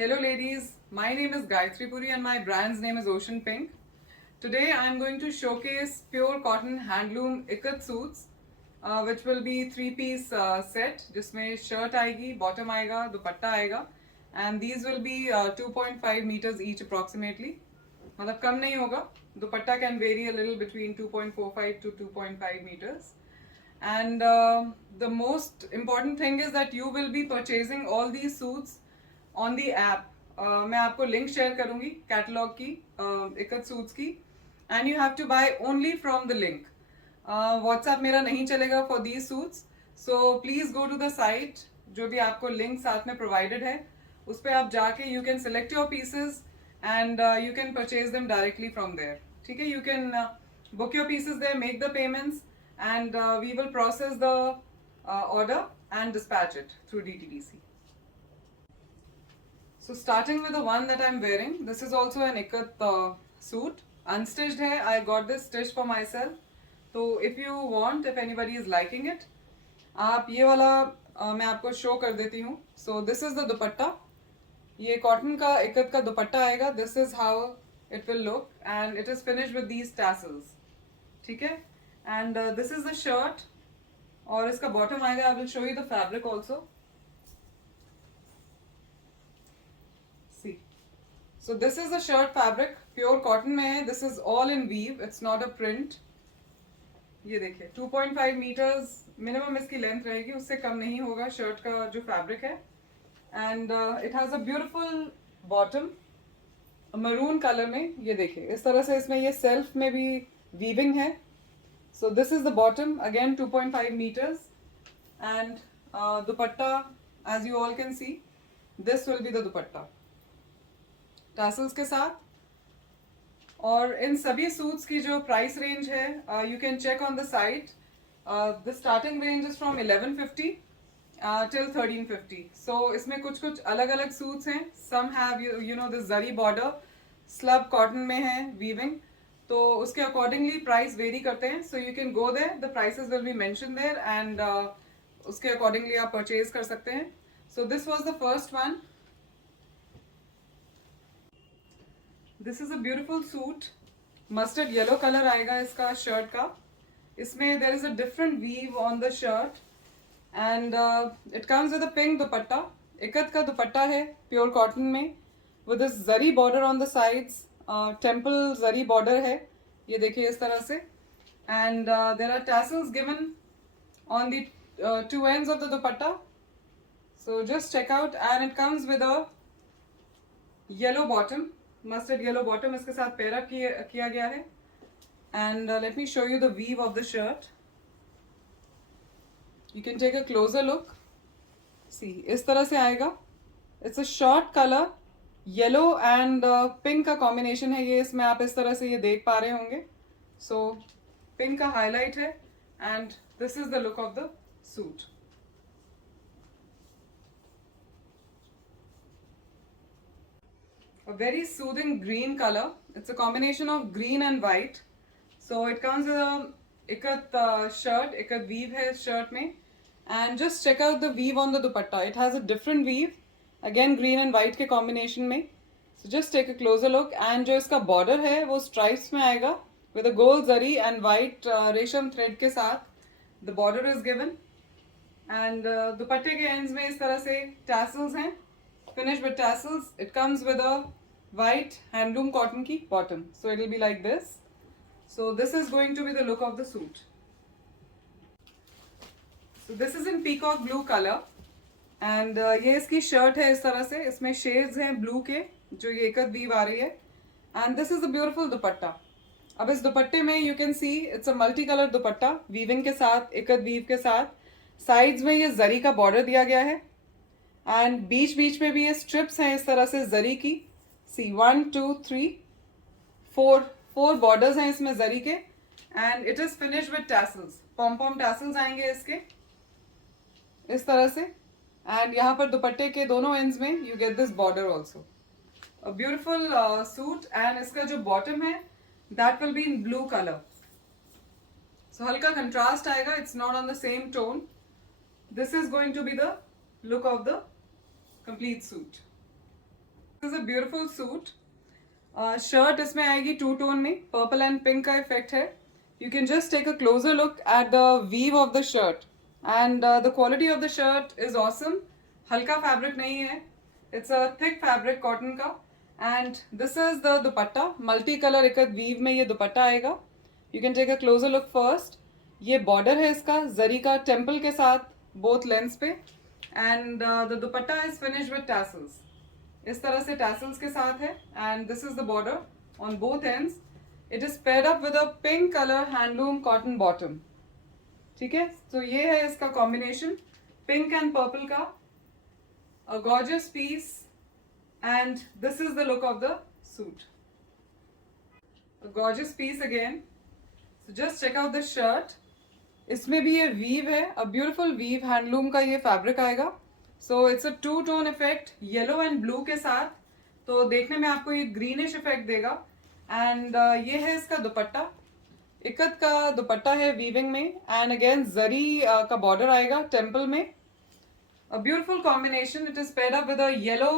Hello ladies, my name is Gayatri Puri and my brand's name is Ocean Pink. Today I am going to showcase pure cotton handloom ikat suits which will be three-piece set जिसमें shirt आएगी, bottom आएगा, दुपट्टा आएगा and these will be 2.5 meters each approximately. मतलब कम नहीं होगा. दुपट्टा can vary a little between 2.45 to 2.5 meters. And the most important thing is that you will be purchasing all these suits on the app. मैं आपको link share करूंगी catalogue की ikat suits की and you have to buy only from the link. WhatsApp मेरा नहीं चलेगा for these suits, so please go to the site. जो भी आपको लिंक साथ में प्रोवाइडेड है उस पर आप जाके you can select your pieces and you can purchase them directly from there. ठीक है, you can book your pieces there, make the payments, and we will process the order and dispatch it through DTDC. So starting with the one that I'm wearing, this is also an ikat suit, unstitched hai. I got this stitched for myself. So if you want, if anybody is liking it, आप ये वाला मैं आपको show कर देती हूँ. So this is the दुपट्टा. ये cotton का इकत का दुपट्टा आएगा. This is how it will look and it is finished with these tassels. ठीक है, and this is the shirt और इसका bottom आएगा. I will show you the fabric also. See, so this is the shirt fabric, pure cotton में है. This is all in weave, it's not a print. ये देखिए 2.5 meters minimum इसकी length रहेगी, उससे कम नहीं होगा शर्ट का जो फैब्रिक है. And it has a beautiful bottom maroon colour में. ये देखिए इस तरह से इसमें ये सेल्फ में भी वीविंग है. So this is the bottom, again 2.5 meters and dupatta as you all can see this will be the dupatta tassels के साथ. और इन सभी सूट्स की जो प्राइस रेंज है you can check on the site. The starting range is from 1150 till 1350. So इसमें कुछ कुछ अलग अलग सूट्स हैं. Some have you know this zari border, slub cotton में है वीविंग, तो उसके अकॉर्डिंगली प्राइस वेरी करते हैं. So you can go there, the prices will be mention there and उसके अकॉर्डिंगली आप परचेज कर सकते हैं. So this was the first one. This is a beautiful suit, mustard yellow colour आएगा इसका shirt का. इसमें there is a different weave on the shirt and it comes with a pink dupatta. Ikat का दुपट्टा है प्योर कॉटन में with this zari border on the sides. Temple zari border है, ये देखिए इस तरह से. And there are tassels given on the two ends of the dupatta. So just check out and it comes with a yellow bottom, mustard yellow bottom इसके साथ pair up किया गया है. And let me show you the weave of the shirt. You can take a closer look. See इस तरह से आएगा. It's a short colour, yellow and pink का कॉम्बिनेशन है ये. इसमें आप इस तरह से ये देख पा रहे होंगे. सो पिंक का हाईलाइट है and this is the look of the suit. A very soothing green color. It's a combination of green and white. So it comes with a ikat shirt, ikat weave है shirt में. And just check out the weave on the dupatta. It has a different weave. Again green and white के combination में. So just take a closer look. And जो इसका border है वो stripes में आएगा with a gold zari and white रेशम thread के साथ. The border is given. And दुपट्टे के ends में इस तरह से tassels हैं. Finished with tassels. It comes with a white handloom cotton की bottom. So it will be like this. So this is going to be the look of the suit. So this is in peacock blue color. And ये इसकी shirt है इस तरह से. इसमें shades हैं blue के जो ये इकत weave आ रही है. And this is the beautiful दुपट्टा. अब इस दुपट्टे में you can see it's a multi color dupatta weaving के साथ, इकत weave के साथ. Sides में ये जरी का border दिया गया है. एंड बीच बीच में भी ये स्ट्रिप्स हैं इस तरह से जरी की. सी 1 2 3 4 बॉर्डर्स हैं इसमें जरी के. And it is finished with tassels. Pom pom tassels आएंगे इसके इस तरह से. एंड यहाँ पर दुपट्टे के दोनों एंड्स में you get this border also. A beautiful suit. And इसका जो बॉटम है that will be in blue colour. So हल्का कंट्रास्ट आएगा. It's not on the same tone. This is going to be the look of the complete suit. This is a beautiful suit. Shirt इसमें आएगी two tone में, purple and pink का effect है. You can just take a closer look at the weave of the shirt and the quality of the shirt is awesome. हल्का fabric नहीं है, it's a thick fabric cotton का. And this is the dupatta, multi colour ikat weave में ये दुपट्टा आएगा. You can take a closer look first. ये border है इसका जरी का टेम्पल के साथ बोथ लेंथ्स पे. And the dupatta is finished with tassels. इस तरह से टैसल्स के साथ है. And this is the border on both ends. It is paired up with a pink colour handloom cotton bottom. ठीक है, तो ये है इसका कॉम्बिनेशन, पिंक एंड पर्पल का. A gorgeous piece and this is the look of the suit. A gorgeous piece again. So just check out the shirt. इसमें भी ये वीव है, अ ब्यूटिफुल वीव हैंडलूम का ये फैब्रिक आएगा. So it's a two tone effect yellow and blue के साथ, तो देखने में आपको ये ग्रीनिश इफेक्ट देगा. एंड ये है इसका दुपट्टा, इकत का दुपट्टा है वीविंग में. एंड अगेन जरी का बॉर्डर आएगा टेम्पल में. A beautiful combination. It is paired up with a yellow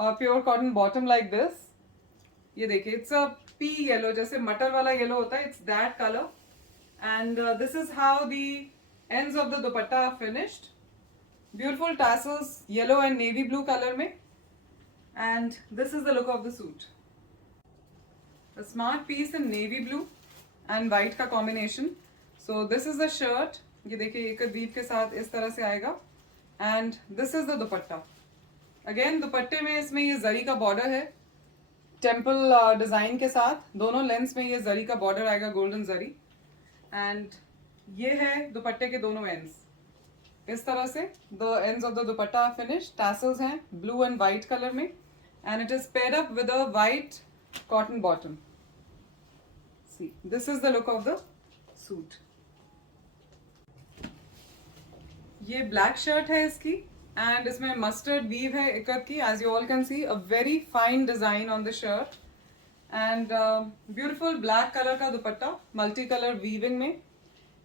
pure cotton bottom like this. ये देखिए, इट्स अ पी येलो, जैसे मटर वाला येलो होता है, it's that colour. And this is how the ends of the dupatta are finished. Beautiful tassels, yellow and navy blue color mein. And this is the look of the suit. A smart piece in navy blue and white का combination. So this is the shirt. ये देखिए एक weave के साथ इस तरह से आएगा. And this is the dupatta. Again दुपट्टे में इसमें ये जरी का बॉर्डर है टेम्पल डिजाइन के साथ. दोनों लेंथ्स में ये जरी का बॉर्डर आएगा, गोल्डन जरी. एंड ये है दुपट्टे के दोनों एंड्स. इस तरह से the ends of the dupatta finish. Tassels हैं ब्लू एंड वाइट कलर में. And it is paired up with a white cotton bottom. See, this is the look of the suit. ये ब्लैक शर्ट है इसकी. And इसमें mustard weave है इकत की. As you all can see, a very fine design on the shirt. And beautiful black colour का dupatta, multi colour weaving में,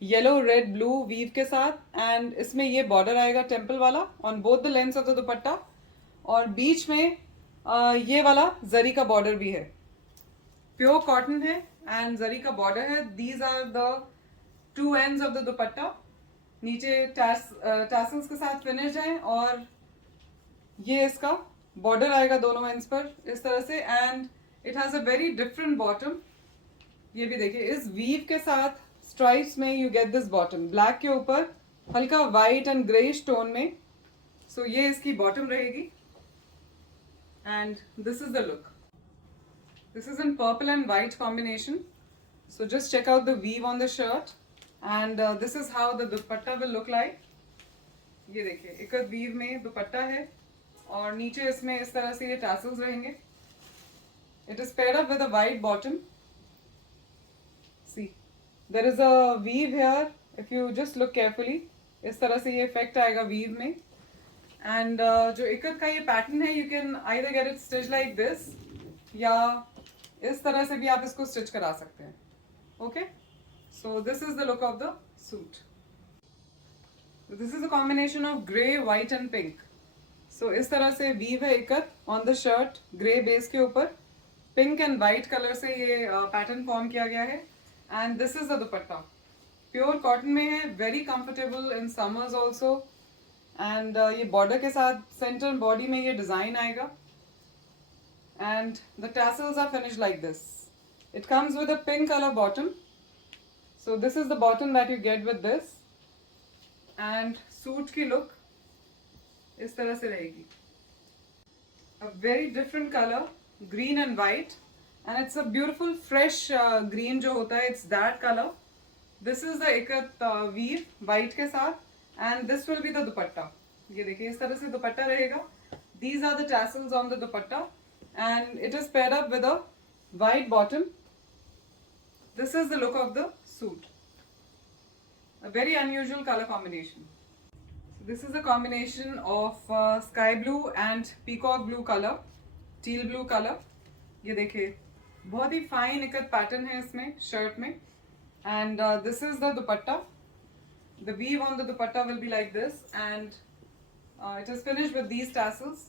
yellow red blue weave के साथ. एंड इसमें ये बॉर्डर आएगा टेम्पल वाला on both the lengths of the दुपट्टा. और बीच में ये वाला जरी का बॉर्डर भी है. प्योर कॉटन है एंड जरी का बॉर्डर है. These are the two ends of the dupatta. नीचे टैसल्स के साथ फिनिश है. और ये इसका बॉर्डर आएगा दोनों एंड्स पर इस तरह से. And it has a very different bottom. ये भी देखिए, इस वीव के साथ स्ट्राइप्स में you get this bottom, black के ऊपर हल्का वाइट एंड ग्रेइश टोन में. सो ये इसकी बॉटम रहेगी. And this is the look. This is in purple and white combination. So just check out the weave on the shirt. And this is how the dupatta will look like. ये देखिए, एक weave में दुपट्टा है और नीचे इसमें इस तरह से ये टैसल्स रहेंगे. It is paired up with a white bottom. See, there is a weave here. If you just look carefully, इस तरह से ये effect आएगा weave में. And जो इकत का ये pattern है, you can either get it stitched like this, या इस तरह से भी आप इसको stitch करा सकते हैं. Okay? So this is the look of the suit. This is a combination of grey, white and pink. So इस तरह से weave है ikat on the shirt, grey base के ऊपर. पिंक एंड वाइट कलर से ये पैटर्न फॉर्म किया गया है. And this is the dupatta, pure cotton में है, very comfortable in summers also. And ये बॉर्डर के साथ सेंटर बॉडी में ये डिजाइन आएगा. And the tassels are finished like this. It comes with a pink colour bottom. So this is the bottom that you get with this. And suit की look इस तरह से रहेगी. A very different colour, green and white, and it's a beautiful fresh green जो होता है, it's that color. This is the ikat weave white के साथ. And this will be the dupatta. ये देखिए, इस तरह से दुपट्टा रहेगा. These are the tassels on the dupatta, and it is paired up with a white bottom. This is the look of the suit. A very unusual color combination. So this is a combination of sky blue and peacock blue color. Teal blue colour. ये देखिए, बहुत ही fine ikat pattern है इसमें shirt में. And this is the dupatta. The weave on the dupatta will be like this. And it is finished with these tassels.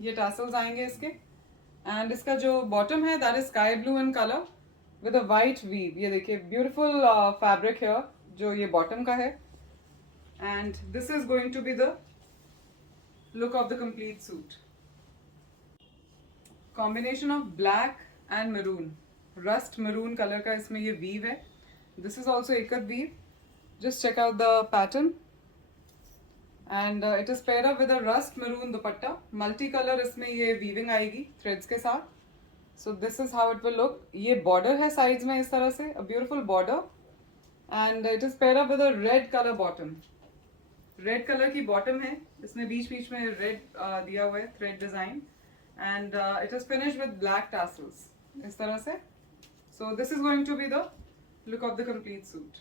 ये tassels आएंगे इसके। And इसका जो बॉटम है that is sky blue in colour with a white weave. ये देखिए beautiful fabric है जो ये बॉटम का है। And this is going to be the look of the complete suit. Combination of black and maroon, rust maroon colour का इसमें ये वीव है। This is also ikat weave. Just check out the pattern and it is pair up with a rust maroon dupatta. Multi colour इसमें ये weaving आएगी threads के साथ। So this is how it will look. ये बॉर्डर है sides में इस तरह से, a beautiful border. And it is pair up with a red colour bottom. Red colour की बॉटम है, इसमें बीच बीच में रेड दिया हुआ है thread design. And it is finished with black tassels इस तरह से। So this is going to be the look of the complete suit.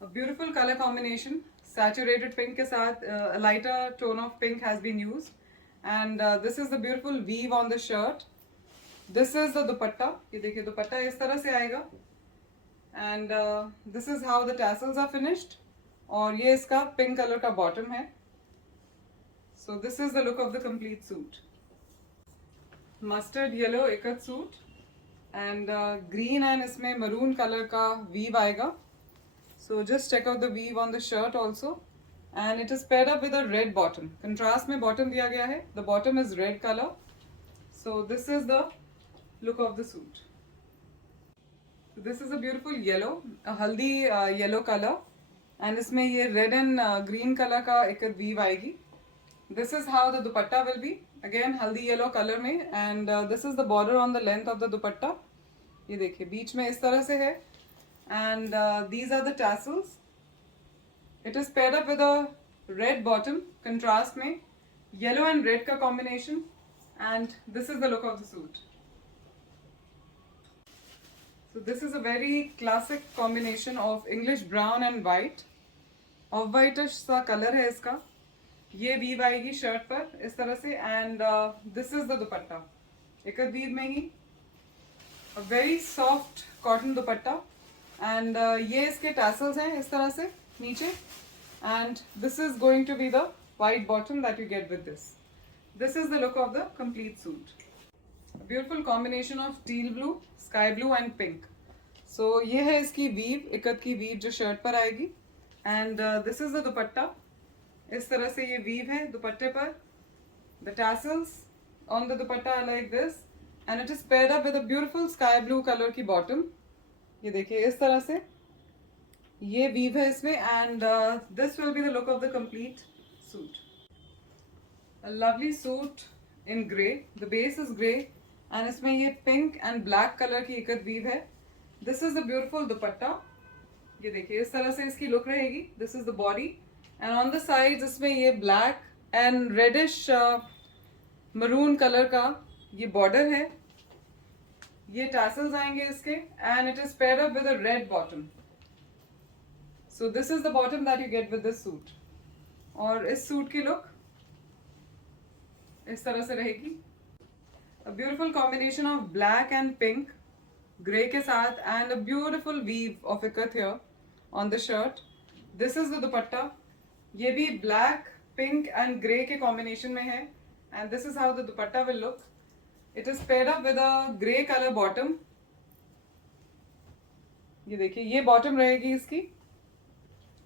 A beautiful colour combination, saturated pink के साथ lighter tone of pink has been used. And this is the beautiful weave on the shirt. This is the dupatta. ये देखिए दुपट्टा इस तरह से आएगा। And this is how the tassels are finished. और ये इसका पिंक कलर का बॉटम है। So this is the look of the complete suit. Mustard yellow ikat suit and green and इसमें मरून कलर का वीव आएगा। So just check out the weave on the shirt also. And it is paired up with a red bottom. Contrast में bottom दिया गया है। The bottom is red colour. So this is the look of the suit. This is a beautiful yellow, हल्दी yellow colour. And इसमें ये red and green colour का एक weave आएगी। This is how the dupatta will be, again haldi yellow colour में। And this is the border on the length of the dupatta. ये देखिए बीच में इस तरह से है। And these are the tassels. It is paired up with a red bottom, contrast में येलो एंड रेड का combination. And this is the look of the suit. So this is a very classic combination of English brown and white. Of whitish सा colour है इसका। ये weave आएगी shirt पर इस तरह से। And this is the dupatta, एक वीव में ही a very soft cotton dupatta. And ये इसके टैसल्स हैं इस तरह से नीचे। And this is going to be the white bottom that you get with this. This is the look of the complete suit. Beautiful combination of teal blue, sky blue and pink. So ये है इसकी weave, ikat की weave जो shirt पर आएगी। And this is the dupatta. इस तरह से ये वीव है दुपट्टे पर। The tassels on the dupatta are like this. And it is paired up with a beautiful sky blue colour की बॉटम। ये देखिए इस तरह से ये वीव है इसमें। And this will be the look of the complete suit. A lovely suit in grey. The base is grey and इसमें ये पिंक एंड ब्लैक कलर की इकत वीव है। This is the beautiful dupatta. ये देखिए इस तरह से इसकी लुक रहेगी। This is the body and on the sides इसमें ये black and reddish maroon colour का ये बॉर्डर है। ये टैसल्स आएंगे इसके। And it is paired up with a red bottom. So this is the bottom that you get with this suit. और इस सूट की लुक इस तरह से रहेगी। A beautiful combination of black and pink grey के साथ। And a beautiful weave of ikat here on the shirt. This is the dupatta. ये भी ब्लैक पिंक एंड ग्रे के कॉम्बिनेशन में है। And this is how the dupatta will look. It is paired up with a grey colour bottom. ये देखिए ये bottom रहेगी इसकी।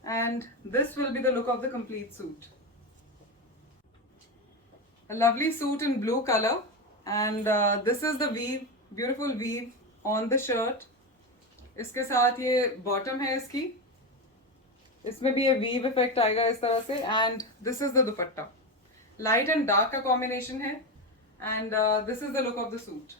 And this will be the look of the complete suit. A lovely suit in blue color and this is the weave, beautiful weave on the shirt. इसके साथ ये bottom है इसकी। इसमें भी ये weave effect आएगा इस तरह से। and this is the dupatta. light and dark का combination है। and this is the look of the suit.